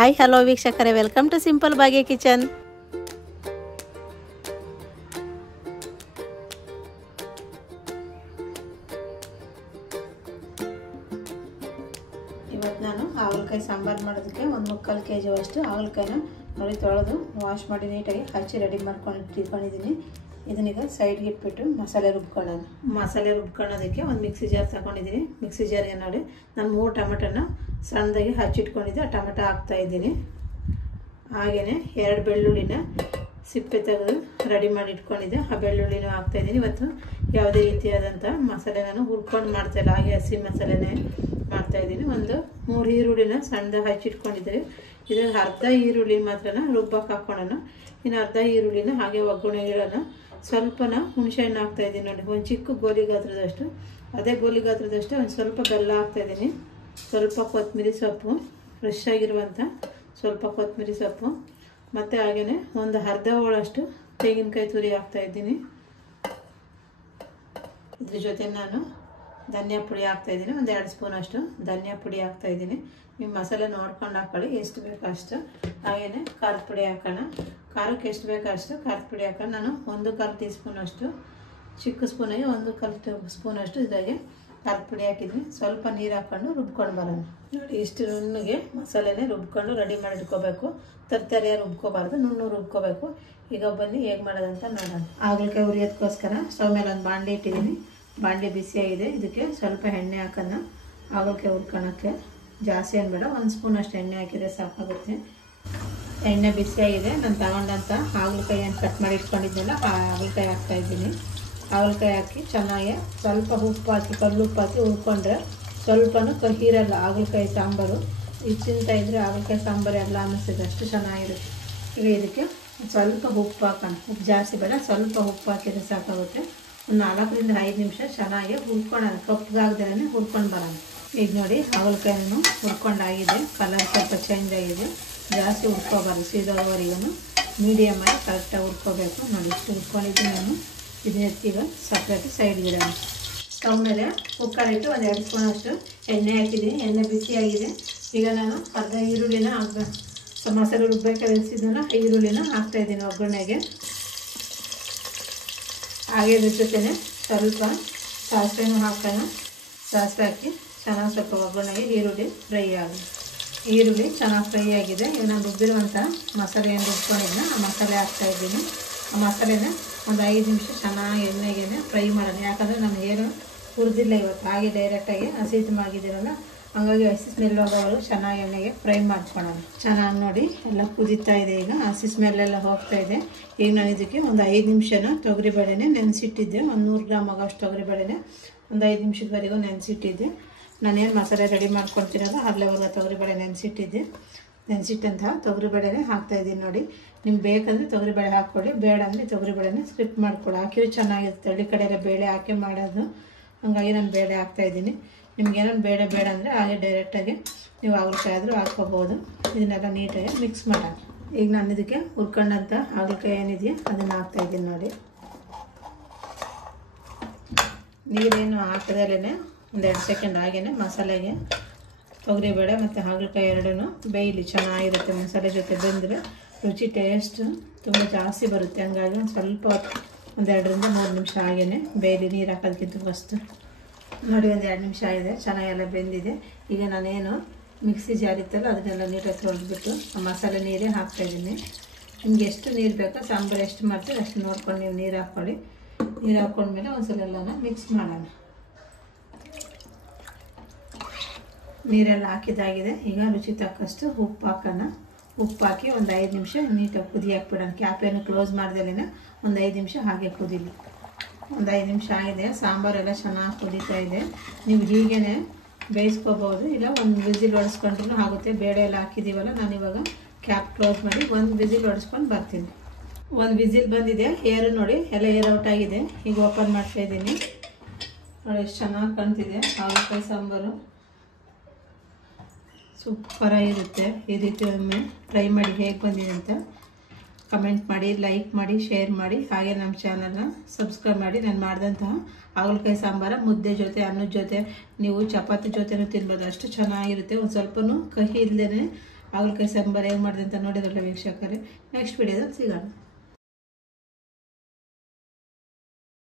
Hi hello ವೀಕ್ಷಕರೇ, welcome to simple Bhagya kitchen. ಇವತ್ತು ನಾನು ಹಾಗಲಕಾಯಿ ಸಾಂಬಾರು ಮಾಡೋದಕ್ಕೆ ಒಂದು 3/4 kg ಅಷ್ಟು ಹಾಗಲಕಾಯಿನ ನೋಡಿ ತೊಳೆದು ವಾಶ್ ಮಾಡಿ ನೀಟಾಗಿ ಹಚ್ಚಿ ರೆಡಿ ಮಾಡ್ಕೊಂಡು ಇಟ್ಕೊಂಡಿದ್ದೀನಿ. ಇದನ್ನೀಗ ಸೈಡ್ಗೆ ಇಟ್ಬಿಟ್ಟು ಮಸಾಲೆ ರುಬ್ಕೊಳ್ಳೋದಕ್ಕೆ ಒಂದು ಮಿಕ್ಸಿ ಜಾರ್ ತಗೊಂಡಿದ್ದೀನಿ. ಮಿಕ್ಸಿ ಜಾರ್ಗೆ ನೋಡಿ ನಾನು 3 ಟೊಮೆಟೊನ ಸಣ್ಣದಾಗಿ ಹಚ್ಚಿಟ್ಕೊಂಡಿದ್ದೆ. ಆ ಟೊಮೆಟೊ ಹಾಕ್ತಾಯಿದ್ದೀನಿ. ಹಾಗೆಯೇ 2 ಬೆಳ್ಳುಳ್ಳಿನ ಸಿಪ್ಪೆ ತೆಗೆದು ರೆಡಿ ಮಾಡಿ ಇಟ್ಕೊಂಡಿದ್ದೆ. ಆ ಬೆಳ್ಳುಳ್ಳಿನೂ ಹಾಕ್ತಾಯಿದ್ದೀನಿ. ಇವತ್ತು ಯಾವುದೇ ರೀತಿಯಾದಂಥ ಮಸಾಲೆ ನಾನು ಹುರ್ಕೊಂಡು ಮಾಡ್ತಾಯಿಲ್ಲ, ಹಾಗೆ ಹಸಿ ಮಸಾಲೆನೇ ಮಾಡ್ತಾಯಿದ್ದೀನಿ. ಒಂದು 3 ಈರುಳ್ಳಿನ ಸಣ್ಣದಾಗಿ ಹಚ್ಚಿಟ್ಕೊಂಡಿದ್ದೀವಿ. ಇದ್ರಲ್ಲಿ ಅರ್ಧ ಈರುಳ್ಳಿ ಮಾತ್ರ ರುಬ್ಬಕ್ಕೆ ಹಾಕ್ಕೊಳ್ಳೋಣ. ಇನ್ನು ಅರ್ಧ ಈರುಳ್ಳಿನ ಹಾಗೆ ಒಗ್ಗರಣೆಗಿಡೋಣ. ಸ್ವಲ್ಪನ ಹುಣಸೆಹಣ್ಣು ಹಾಕ್ತಾಯಿದ್ದೀನಿ ನೋಡಿ, ಒಂದು ಚಿಕ್ಕ ಗೋಲಿ ಗಾತ್ರದಷ್ಟು. ಅದೇ ಗೋಲಿ ಗಾತ್ರದಷ್ಟು ಒಂದು ಸ್ವಲ್ಪ ಬೆಲ್ಲ ಹಾಕ್ತಾಯಿದ್ದೀನಿ. ಸ್ವಲ್ಪ ಕೊತ್ತಂಬರಿ ಸೊಪ್ಪು, ಫ್ರೆಶ್ ಆಗಿರುವಂಥ ಸ್ವಲ್ಪ ಕೊತ್ತಂಬರಿ ಸೊಪ್ಪು, ಮತ್ತು ಹಾಗೆಯೇ ಒಂದು ಅರ್ಧ ಹೋಳಷ್ಟು ತೆಂಗಿನಕಾಯಿ ತುರಿ ಹಾಕ್ತಾಯಿದ್ದೀನಿ. ಇದ್ರ ಜೊತೆ ನಾನು ಧನಿಯಾ ಪುಡಿ ಹಾಕ್ತಾಯಿದ್ದೀನಿ. ಒಂದು 2 ಸ್ಪೂನಷ್ಟು ಧನಿಯಾ ಪುಡಿ ಹಾಕ್ತಾಯಿದ್ದೀನಿ. ನೀವು ಮಸಾಲೆ ನೋಡ್ಕೊಂಡು ಹಾಕ್ಕೊಳ್ಳಿ, ಎಷ್ಟು ಬೇಕೋ ಅಷ್ಟು. ಹಾಗೆಯೇ ಖಾರದ ಪುಡಿ ಹಾಕೋಣ. ಖಾರಕ್ಕೆ ಎಷ್ಟು ಬೇಕೋ ಅಷ್ಟು ಖಾರದ ಪುಡಿ ಹಾಕೋಣ. ನಾನು 1/4 ಟೀ ಸ್ಪೂನಷ್ಟು, ಚಿಕ್ಕ ಸ್ಪೂನಿಗೆ 1/4 ಸ್ಪೂನಷ್ಟು ಇದಾಗಿ ಖಾರದ ಪುಡಿ ಹಾಕಿದ್ದೀನಿ. ಸ್ವಲ್ಪ ನೀರು ಹಾಕ್ಕೊಂಡು ರುಬ್ಕೊಂಡು ಬರೋಣ. ನೋಡಿ, ಇಷ್ಟು ನುಣ್ಣಗೆ ಮಸಾಲೆನೇ ರುಬ್ಕೊಂಡು ರೆಡಿ ಮಾಡಿ ಇಟ್ಕೋಬೇಕು. ತರಕಾರಿಯ ರುಬ್ಕೋಬಾರ್ದು, ನುಣ್ಣು ರುಬ್ಕೋಬೇಕು. ಈಗ ಬನ್ನಿ ಹೇಗೆ ಮಾಡೋದಂತ ನೋಡೋಣ. ಹಾಗಲಕಾಯಿ ಹುರಿಯೋದಕ್ಕೋಸ್ಕರ ಸ್ಟವ್ ಮೇಲೆ ಒಂದು ಬಾಣಲೆ ಇಟ್ಟಿದ್ದೀನಿ. ಬಾಣಲೆ ಬಿಸಿಯಾಗಿದೆ. ಇದಕ್ಕೆ ಸ್ವಲ್ಪ ಎಣ್ಣೆ ಹಾಕೋಣ. ಹಾಗಲಕಾಯಿ ಹುರ್ಕೊಳಕ್ಕೆ ಜಾಸ್ತಿ ಏನು ಬೇಡ, 1 ಸ್ಪೂನಷ್ಟು ಎಣ್ಣೆ ಹಾಕಿದರೆ ಸಾಕಾಗುತ್ತೆ. ಎಣ್ಣೆ ಬಿಸಿಯಾಗಿದೆ. ನಾನು ತಗೊಂಡಂಥ ಹಾಗಲಕಾಯಿ ಏನು ಕಟ್ ಮಾಡಿ ಇಟ್ಕೊಂಡಿದ್ದೆಲ್ಲ ಆ ಹಾಗಲಕಾಯಿ ಹಾಕ್ತಾಯಿದ್ದೀನಿ. ಹಾಗಲಕಾಯಿ ಹಾಕಿ ಚೆನ್ನಾಗಿ ಸ್ವಲ್ಪ ಉಪ್ಪು ಹಾಕಿ, ಕಲ್ಲುಪ್ಪು ಹಾಕಿ ಹುರ್ಕೊಂಡ್ರೆ ಸ್ವಲ್ಪನೂ ಕಹೀರಲ್ಲ ಹಾಗಲಕಾಯಿ ಸಾಂಬಾರು. ಇದು ತಿಂತಾಯಿದ್ರೆ ಹಾಗಲಕಾಯಿ ಸಾಂಬಾರು ಎಲ್ಲ ಅನ್ನಿಸ್ತದೆ, ಅಷ್ಟು ಚೆನ್ನಾಗಿರುತ್ತೆ. ಈಗ ಇದಕ್ಕೆ ಸ್ವಲ್ಪ ಉಪ್ಪು ಹಾಕೋಣ. ಉಪ್ಪು ಜಾಸ್ತಿ ಬೇಡ, ಸ್ವಲ್ಪ ಉಪ್ಪು ಹಾಕಿದ್ರೆ ಸಾಕಾಗುತ್ತೆ. ಒಂದು 4ರಿಂದ 5 ನಿಮಿಷ ಚೆನ್ನಾಗಿ ಹುರ್ಕೊಳ್ಳೋಣ. ಕಪ್ಪಗಾಗ್ದೇ ಹುರ್ಕೊಂಡು ಬರೋಣ. ಈಗ ನೋಡಿ, ಹಾಗಲಕಾಯಿನೂ ಹುರ್ಕೊಂಡಾಗಿದೆ. ಕಲರ್ ಸ್ವಲ್ಪ ಚೇಂಜ್ ಆಗಿದೆ. ಜಾಸ್ತಿ ಹುರ್ಕೋಬಾರ್ದು, ಸೀದೋವರೆಗೂ ಮೀಡಿಯಮಾಗಿ ಕರೆಕ್ಟಾಗಿ ಹುರ್ಕೋಬೇಕು. ನೋಡಿ, ಇಷ್ಟು ಹುರ್ಕೊಂಡಿದ್ದೀನಿ ನಾನು. ಇದನ್ನ ಎತ್ತೀಗ ಸಪ್ರೇಟ್ ಸೈಡ್ಗಿಡೋಣ. ಸ್ಟವ್ ಮೇಲೆ ಕುಕ್ಕರ್ ಇಟ್ಟು ಒಂದು 2 ಸ್ಪೂನಷ್ಟು ಎಣ್ಣೆ ಹಾಕಿದ್ದೀನಿ. ಎಣ್ಣೆ ಬಿಸಿಯಾಗಿದೆ. ಈಗ ನಾನು ಅರ್ಧ ಈರುಳ್ಳಿನ ಮಸಾಲೆ ರುಬ್ಬಬೇಕಾದ್ರೆ ಇರಿಸಿದ್ದನ್ನು ಈರುಳ್ಳಿನ ಹಾಕ್ತಾಯಿದ್ದೀನಿ ಒಗ್ಗರಣೆಗೆ. ಹಾಗೆ ಇದ್ರ ಜೊತೆನೇ ಸ್ವಲ್ಪ ಸಾಸಿವೆನೂ ಹಾಕೋಣ. ಸಾಸಿವೆ ಹಾಕಿ ಚೆನ್ನಾಗಿ ಸ್ವಲ್ಪ ಒಗ್ಗರಣೆಗೆ ಈರುಳ್ಳಿ ಫ್ರೈ ಆಗಿದೆ. ಈರುಳ್ಳಿ ಚೆನ್ನಾಗಿ ಫ್ರೈ ಆಗಿದೆ. ಈಗ ನಾನು ರುಬ್ಬಿರುವಂಥ ಮಸಾಲೆ ಏನು ರುಬ್ಕೊಂಡಿದ್ನ ಆ ಮಸಾಲೆ ಹಾಕ್ತಾಯಿದ್ದೀನಿ. ಆ ಮಸಾಲೆನ ಒಂದು 5 ನಿಮಿಷ ಚೆನ್ನಾಗಿ ಎಣ್ಣೆಗೆ ಫ್ರೈ ಮಾಡೋಣ. ಯಾಕಂದರೆ ನಾನು ಏನು ಹುರಿದಿಲ್ಲ ಇವತ್ತು, ಹಾಗೆ ಡೈರೆಕ್ಟಾಗಿ ಹಸಿ ಆಗಿದ್ದೀರಲ್ಲ, ಹಾಗಾಗಿ ಹಸಿ ಸ್ಮೆಲ್ ಹೋಗೋವರೆಗೂ ಚೆನ್ನಾಗಿ ಎಣ್ಣೆಗೆ ಫ್ರೈ ಮಾಡ್ಕೊಳ್ಳೋಣ. ಚೆನ್ನಾಗಿ ನೋಡಿ ಎಲ್ಲ ಕುದೀತಾ ಇದೆ. ಈಗ ಹಸಿ ಸ್ಮೆಲ್ಲೆಲ್ಲ ಹೋಗ್ತಾಯಿದೆ. ಈಗ ನಾನು ಇದಕ್ಕೆ ಒಂದು 5 ನಿಮಿಷನ ತೊಗರಿಬೇಳೆನೇ ನೆನೆಸಿಟ್ಟಿದ್ದೆ. ಒಂದು 100 ಗ್ರಾಮ್ ಆಗೋಷ್ಟು ತೊಗರಿಬೇಳೆನೇ ಒಂದು 5 ನಿಮಿಷದವರೆಗೂ ನೆನೆಸಿಟ್ಟಿದ್ದೆ. ನಾನೇನು ಮಸಾಲೆ ರೆಡಿ ಮಾಡ್ಕೊಳ್ತೀನಲ್ಲ ಅಲ್ಲವರೆಗೂ ತೊಗರಿಬೇಳೆ ನೆನೆಸಿಟ್ಟಂತಹ ತೊಗರಿಬೇಳೆನೇ ಹಾಕ್ತಾಯಿದ್ದೀನಿ. ನೋಡಿ, ನಿಮ್ಗೆ ಬೇಕಂದರೆ ತೊಗರಿಬೇಳೆ ಹಾಕ್ಕೊಳ್ಳಿ, ಬೇಡ ಅಂದರೆ ತೊಗರಿಬೇಳೆನೇ ಸ್ಕಿಪ್ ಮಾಡ್ಕೊಳ್ಳಿ. ಹಾಕಿದ್ರೆ ಚೆನ್ನಾಗಿರುತ್ತೆ. ಹಳ್ಳಿ ಕಡೆ ಎಲ್ಲ ಬೇಳೆ ಹಾಕಿ ಮಾಡೋದು, ಹಾಗಾಗಿ ನಾನು ಬೇಳೆ ಹಾಕ್ತಾಯಿದ್ದೀನಿ. ನಿಮ್ಗೇನೋ ಬೇಡ ಅಂದರೆ ಹಾಗೆ ಡೈರೆಕ್ಟಾಗಿ ನೀವು ಹಾಗಲಕಾಯಿ ಆದರೂ ಹಾಕ್ಕೋಬೋದು. ಇದನ್ನೆಲ್ಲ ನೀಟಾಗಿ ಮಿಕ್ಸ್ ಮಾಡೋಣ. ಈಗ ನಾನು ಇದಕ್ಕೆ ಹುರ್ಕೊಂಡಂಥ ಹಾಗಲಕಾಯಿ ಏನಿದೆಯಾ ಅದನ್ನು ಹಾಕ್ತಾಯಿದ್ದೀನಿ. ನೋಡಿ, ನೀರೇನು ಹಾಕಿದಲೇ ಒಂದು 2 ಸೆಕೆಂಡ್ ಹಾಗೇ ಮಸಾಲೆಗೆ ತೊಗರಿಬೇಳೆ ಮತ್ತು ಹಾಗಲಕಾಯಿ ಎರಡೂ ಬೇಯಲಿ. ಚೆನ್ನಾಗಿರುತ್ತೆ. ಮಸಾಲೆ ಜೊತೆ ಬೆಂದರೆ ರುಚಿ ಟೇಸ್ಟ್ ತುಂಬ ಜಾಸ್ತಿ ಬರುತ್ತೆ. ಹಂಗಾಗಿ ಒಂದು ಸ್ವಲ್ಪ ಒಂದು 2ರಿಂದ 3 ನಿಮಿಷ ಹಾಗೇ ಬೇಯಲಿ, ನೀರು ಹಾಕೋದಕ್ಕಿಂತ ಫಸ್ಟ್. ನೋಡಿ, ಒಂದು 2 ನಿಮಿಷ ಆಗಿದೆ. ಚೆನ್ನಾಗೆಲ್ಲ ಬೆಂದಿದೆ. ಈಗ ನಾನೇನು ಮಿಕ್ಸಿ ಜಾರ್ ಇತ್ತಲ್ಲ ಅದನ್ನೆಲ್ಲ ನೀಟಾಗಿ ತೊಳೆದ್ಬಿಟ್ಟು ಆ ಮಸಾಲೆ ನೀರೇ ಹಾಕ್ತಾಯಿದ್ದೀನಿ. ನಿಮ್ಗೆ ಎಷ್ಟು ನೀರು ಬೇಕೋ, ಸಾಂಬಾರು ಎಷ್ಟು ಮಾಡ್ತೀರಿ ಅಷ್ಟು ನೋಡ್ಕೊಂಡು ನೀವು ನೀರು ಹಾಕ್ಕೊಳ್ಳಿ. ನೀರು ಹಾಕ್ಕೊಂಡ್ಮೇಲೆ ಒಂದು ಸಲ ಎಲ್ಲನ ಮಿಕ್ಸ್ ಮಾಡೋಣ. ನೀರೆಲ್ಲ ಹಾಕಿದಾಗಿದೆ. ಈಗ ರುಚಿ ತಕ್ಕಷ್ಟು ಉಪ್ಪು ಹಾಕೋಣ. ಉಪ್ಪು ಹಾಕಿ ಒಂದು 5 ನಿಮಿಷ ನೀಟಾಗಿ ಕುದಿ ಹಾಕ್ಬಿಡೋಣ. ಕ್ಯಾಪೇನು ಕ್ಲೋಸ್ ಮಾಡ್ದಲೇ ಒಂದು 5 ನಿಮಿಷ ಹಾಗೆ ಕುದೀಲಿ. ಒಂದು 5 ನಿಮಿಷ ಆಗಿದೆ. ಸಾಂಬಾರೆಲ್ಲ ಚೆನ್ನಾಗಿ ಕುದೀತಾ ಇದೆ. ನೀವು ಹೀಗೇ ಬೇಯಿಸ್ಕೋಬೋದು, ಇಲ್ಲ ಒಂದು ವಿಸಿಲ್ ಹೊಡೆಸ್ಕೊಂಡ್ರೂ ಆಗುತ್ತೆ. ಬೇಳೆ ಎಲ್ಲ ಹಾಕಿದ್ದೀವಲ್ಲ, ನಾನಿವಾಗ ಕ್ಯಾಪ್ ಕ್ಲೋಸ್ ಮಾಡಿ ಒಂದು ವಿಸಿಲ್ ಹೊಡೆಸ್ಕೊಂಡು ಬರ್ತೀನಿ. ಒಂದು ವಿಸಿಲ್ ಬಂದಿದೆ. ಏರು ನೋಡಿ ಎಲ್ಲ ಏರ್ ಔಟ್ ಆಗಿದೆ. ಈಗ ಓಪನ್ ಮಾಡ್ತಾಯಿದ್ದೀನಿ. ನೋಡಿ, ಎಷ್ಟು ಚೆನ್ನಾಗಿ ಕಾಣ್ತಿದೆ ಹಾಗಲಕಾಯಿ ಸಾಂಬಾರು. ಸೂಪರಾಗಿರುತ್ತೆ. ಈ ರೀತಿ ಒಮ್ಮೆ ಟ್ರೈ ಮಾಡಿ ಹೇಗೆ ಬಂದಿದೆ ಅಂತ ಕಮೆಂಟ್ ಮಾಡಿ, ಲೈಕ್ ಮಾಡಿ, ಶೇರ್ ಮಾಡಿ. ಹಾಗೆ ನಮ್ಮ ಚಾನಲ್ನ ಸಬ್ಸ್ಕ್ರೈಬ್ ಮಾಡಿ. ನಾನು ಮಾಡಿದಂತಹ ಹಾಗಲಕಾಯಿ ಸಾಂಬಾರು ಮುದ್ದೆ ಜೊತೆ, ಅನ್ನದ ಜೊತೆ, ನೀವು ಚಪಾತಿ ಜೊತೆನೂ ತಿನ್ಬೋದು, ಅಷ್ಟು ಚೆನ್ನಾಗಿರುತ್ತೆ. ಒಂದು ಸ್ವಲ್ಪನೂ ಕಹಿ ಇಲ್ಲದೇ ಹಾಗಲಕಾಯಿ ಸಾಂಬಾರು ಹೇಗೆ ಮಾಡಿದೆ ಅಂತ ನೋಡಿದ್ರಲ್ಲ ವೀಕ್ಷಕರೇ. ನೆಕ್ಸ್ಟ್ ವಿಡಿಯೋದಲ್ಲಿ ಸಿಗೋಣ.